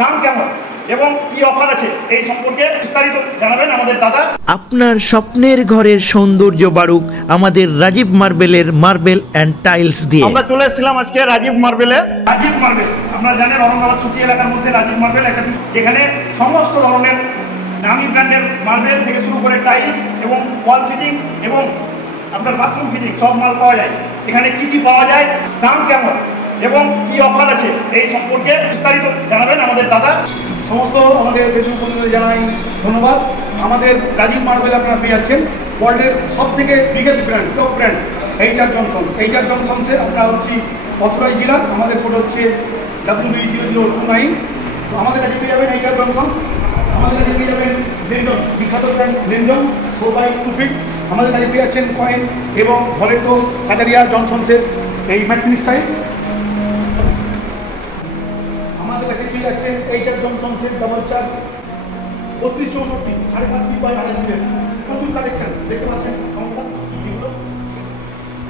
দাম কেমন এবং কি অফার আছে এই সম্পর্কে বিস্তারিত জানাবেন আমাদের দাদা। আপনার স্বপ্নের ঘরের সৌন্দর্য বাড়ুক আমাদের রাজীব মার্বেলের মার্বেল অ্যান্ড টাইলস দিয়ে। আমরা চলে এসেছিলাম আজকে রাজীব মার্বেলে। রাজীব মার্বেল আমরা জানেন অরঙ্গাবাদ সুতি এলাকার মধ্যে রাজীব মার্বেল একটা, যেখানে সমস্ত ধরনের দামি ব্র্যান্ডের মার্বেল থেকে শুরু করে টাইলস এবং ওয়াল ফিটিং এবং আপনার বাথরুম ফিটিং সব মাল পাওয়া যায়। এখানে কি কি পাওয়া যায়, দাম কেমন এবং কি অফার আছে এই সম্পর্কে বিস্তারিত জানাবেন আমাদের দাদা। সমস্ত আমাদের ফেসবুক বন্ধুদের জানাই ধন্যবাদ। আমাদের রাজীব মার্বেল আপনারা পেয়ে যাচ্ছেন ওয়ার্ল্ডের সব থেকে biggest brand, top brand HR Johnson's. HR জনসন্সে আমরা হচ্ছি পছরাই জেলার, আমাদের কোড হচ্ছে WB0029। তো আমাদের কাছে পেয়ে যাবেন HR জনসন্স, আমাদের কাছে পেয়ে যাবেন লেনজন, বিখ্যাত ব্র্যান্ড লেনজন 4x2 ফিট। আমাদের কাছে পেয়ে যাচ্ছেন কয়েন এবং ভলেটো কাজারিয়া জনসন্সের এই ম্যাটনিস সাইজ। আমাদের কাছে পেয়ে যাচ্ছেন HR জনসন্সের ডাবল চার্জ 3264 5.5 ফিট বাই 2.5 ফিটের প্রচুর কালেকশন দেখতে পাচ্ছেন।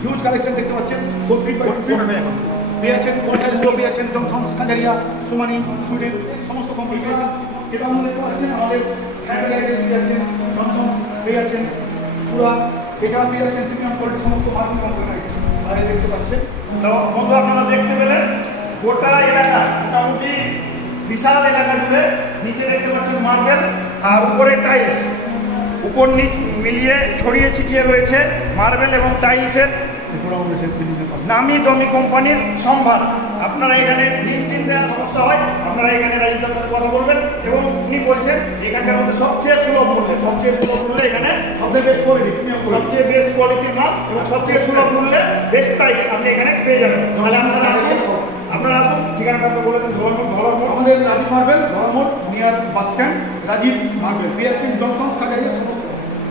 হিউজ কালেকশন দেখতে পাচ্ছেন 4 ফিট বাই 2 ফিট পেয়ে যাচ্ছেন। কন্টাইলসগুলো পেয়ে যাচ্ছেন জনসন্স, কাজারিয়া, সুমানি, সুইডেন সমস্ত কোম্পানি পেয়ে যাচ্ছেন। এটা আমরা দেখতে পাচ্ছেন আমাদের স্যাটেলাইটে পেয়ে যাচ্ছেন জনসন্স, পেয়ে যাচ্ছেন সুরা, এছাড়া পেয়ে যাচ্ছেন প্রিমিয়াম কোয়ালিটি সমস্ত মার্কেট কোম্পানি বাইরে দেখতে পাচ্ছেন। তো বন্ধু আপনারা দেখতে পেলেন গোটা এলাকা মোটামুটি বিশাল এলাকা জুড়ে নিচে দেখতে পাচ্ছেন মার্বেল আর উপরে টাইলস, উপর নিচ মিলিয়ে ছড়িয়ে ছিটিয়ে রয়েছে মার্বেল এবং টাইলসের নামি দামি কোম্পানির সম্ভার। আপনারা এখানে নিশ্চিন্তে সমস্যা হয় আপনারা এখানে রাজীবদার সাথে কথা বলবেন এবং উনি বলছেন এখানকার মধ্যে সবচেয়ে সুলভ মূল্যে এখানে সবচেয়ে বেস্ট কোয়ালিটি, সবচেয়ে বেস্ট কোয়ালিটির মাল এবং সবচেয়ে সুলভ মূল্যে বেস্ট প্রাইস আপনি এখানে পেয়ে যাবেন। তাহলে আপনারা আসুন ঠিকানাটা বলে দেন। ধলামোড় আমাদের Rajiv marble, Dhalamor near bus stand Rajiv marble পেয়ে যাচ্ছেন জনসন্স, কাজারিয়া সমস্ত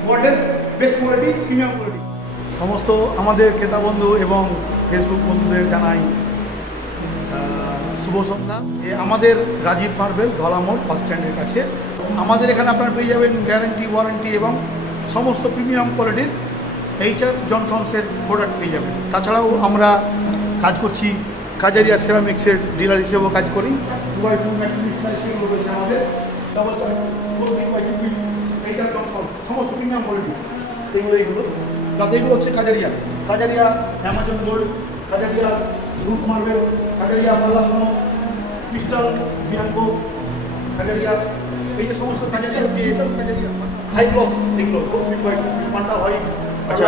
ওয়ার্ল্ডের বেস্ট কোয়ালিটি, প্রিমিয়াম কোয়ালিটি। সমস্ত আমাদের ক্রেতা বন্ধু এবং ফেসবুক বন্ধুদের জানাই শুভ সন্ধ্যা। যে আমাদের রাজীব মার্বেল ধলামোড় বাস স্ট্যান্ডের কাছে আমাদের এখানে আপনারা পেয়ে যাবেন গ্যারান্টি, ওয়ারেন্টি এবং সমস্ত প্রিমিয়াম কোয়ালিটির HR জনসন্সের প্রোডাক্ট পেয়ে যাবেন। তাছাড়াও আমরা কাজ করছি কাজারিয়া সেরামিক্সের ডিলার হিসেবেও কাজ করি। 2x2 ম্যাটনিস সাইজ রয়েছে আমাদের, double 4x2 feet HR Johnsons সমস্ত প্রিমিয়াম কোয়ালিটি এইগুলো প্লাস এইগুলো হচ্ছে Kajaria, Amazon gold, Kajaria root marble, Kajaria মাল্লাসনো, ক্রিস্টাল, বিয়াঙ্কো, কাজারিয়া, এই যে সমস্ত কাজারিয়া হাই ক্লস এগুলো 4 ফিট বাই 2 ফিট পান্ডা হয়। আচ্ছা।